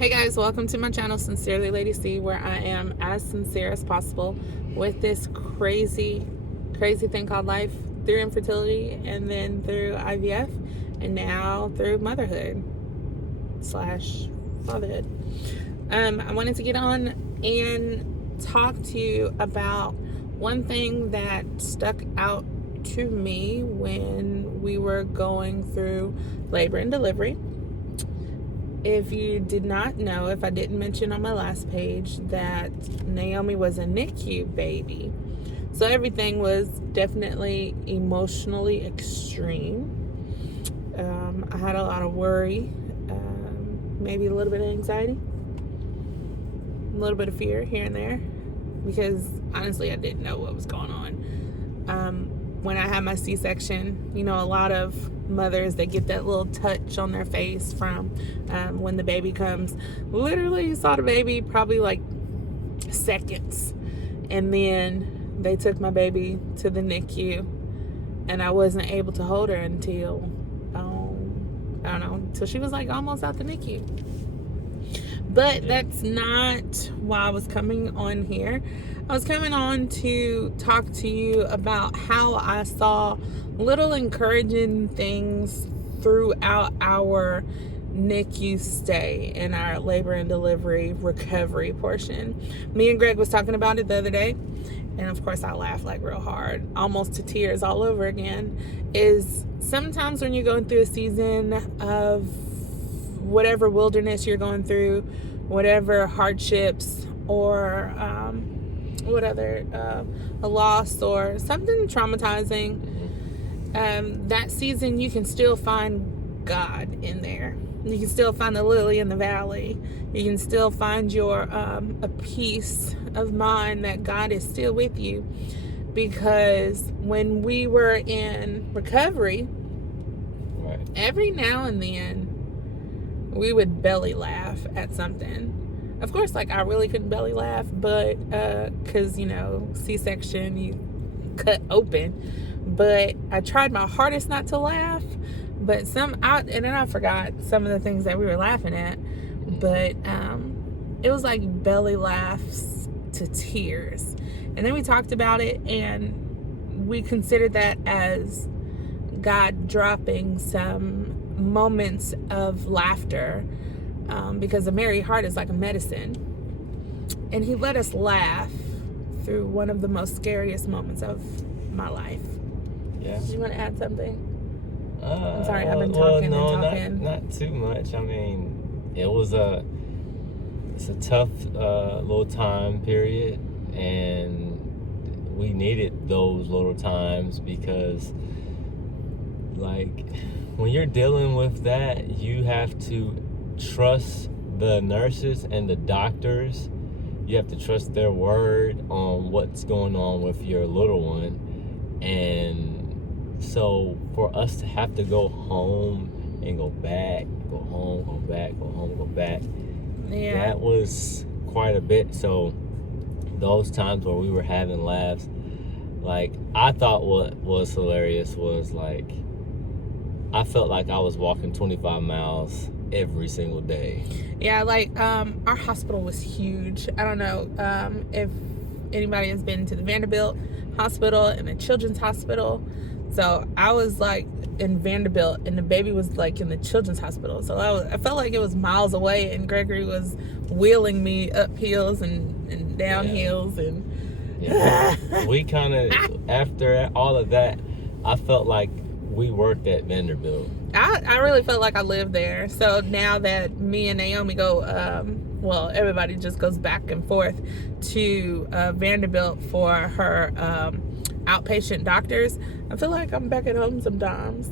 Hey guys, welcome to my channel, Sincerely Lady C, where I am as sincere as possible with this crazy thing called life, through infertility and then through IVF and now through motherhood / fatherhood. I wanted to get on and talk to you about one thing that stuck out to me when we were going through labor and delivery. If you did not know, if I didn't mention on my last page, that Naomi was a NICU baby. So everything was definitely emotionally extreme. I had a lot of worry, maybe a little bit of anxiety, a little bit of fear here and there, because honestly I didn't know what was going on. When I had my C-section, you know, a lot of mothers, they get that little touch on their face from when the baby comes. Literally, you saw the baby probably like seconds. And then they took my baby to the NICU, and I wasn't able to hold her until, I don't know, until she was like almost out the NICU. But that's not why I was coming on here. I was coming on to talk to you about how I saw little encouraging things throughout our NICU stay and our labor and delivery recovery portion. Me and Greg was talking about it the other day, and of course I laughed like real hard, almost to tears all over again. Is sometimes when you're going through a season of whatever wilderness you're going through, whatever hardships or a loss or something traumatizing, that season you can still find God in there. You can still find the lily in the valley. You can still find your a peace of mind that God is still with you. Because when we were in recovery, right, every now and then we would belly laugh at something. Of course, like, I really couldn't belly laugh, but because, you know, C-section, you cut open. But I tried my hardest not to laugh. But and then I forgot some of the things that we were laughing at. But it was like belly laughs to tears. And then we talked about it, and we considered that as God dropping some moments of laughter, because a merry heart is like a medicine, and he let us laugh through one of the most scariest moments of my life. Yeah. Do you want to add something? I'm sorry, I've been talking and talking. Not too much. I mean, it's a tough little time period, and we needed those little times because, like, when you're dealing with that, you have to trust the nurses and the doctors. You have to trust their word on what's going on with your little one. And so for us to have to go home and go back, go home, go back, go home, go back, Yeah. that was quite a bit. So those times where we were having laughs, like, I thought what was hilarious was, like, I felt like I was walking 25 miles every single day. Yeah, like, our hospital was huge. I don't know if anybody has been to the Vanderbilt hospital and the Children's Hospital. So I was like in Vanderbilt, and the baby was like in the Children's Hospital. So I felt like it was miles away, and Gregory was wheeling me up hills and down hills. And we kind of, after all of that, I felt like we worked at Vanderbilt. I really felt like I lived there. So now that me and Naomi go, everybody just goes back and forth to Vanderbilt for her outpatient doctors, I feel like I'm back at home sometimes.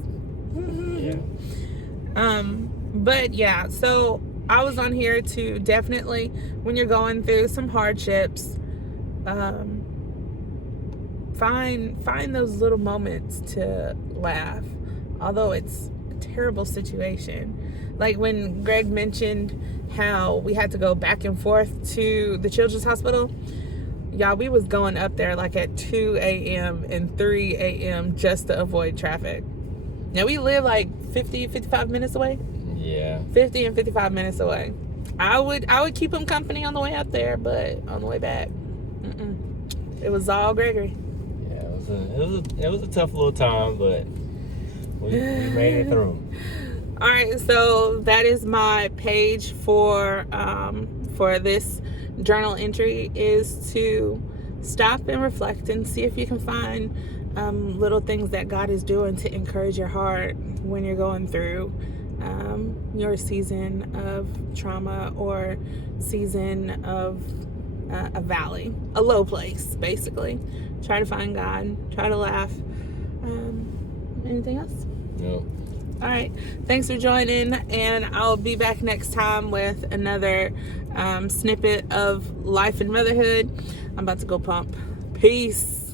But yeah, so I was on here to definitely, when you're going through some hardships, find those little moments to laugh, although it's a terrible situation. Like when Greg mentioned how we had to go back and forth to the Children's Hospital, y'all, we was going up there like at 2 a.m. and 3 a.m. just to avoid traffic. Now we live like 55 minutes away. Yeah. 50 and 55 minutes away. I would keep him company on the way up there, but on the way back, it was all Gregory. Yeah, it was a tough little time, but we made it through. All right, so that is my page for this journal entry, is to stop and reflect and see if you can find little things that God is doing to encourage your heart when you're going through your season of trauma or season of a valley, a low place, basically. Try to find God, try to laugh. Anything else? No. All right, thanks for joining, and I'll be back next time with another snippet of life and motherhood. I'm about to go pump. Peace.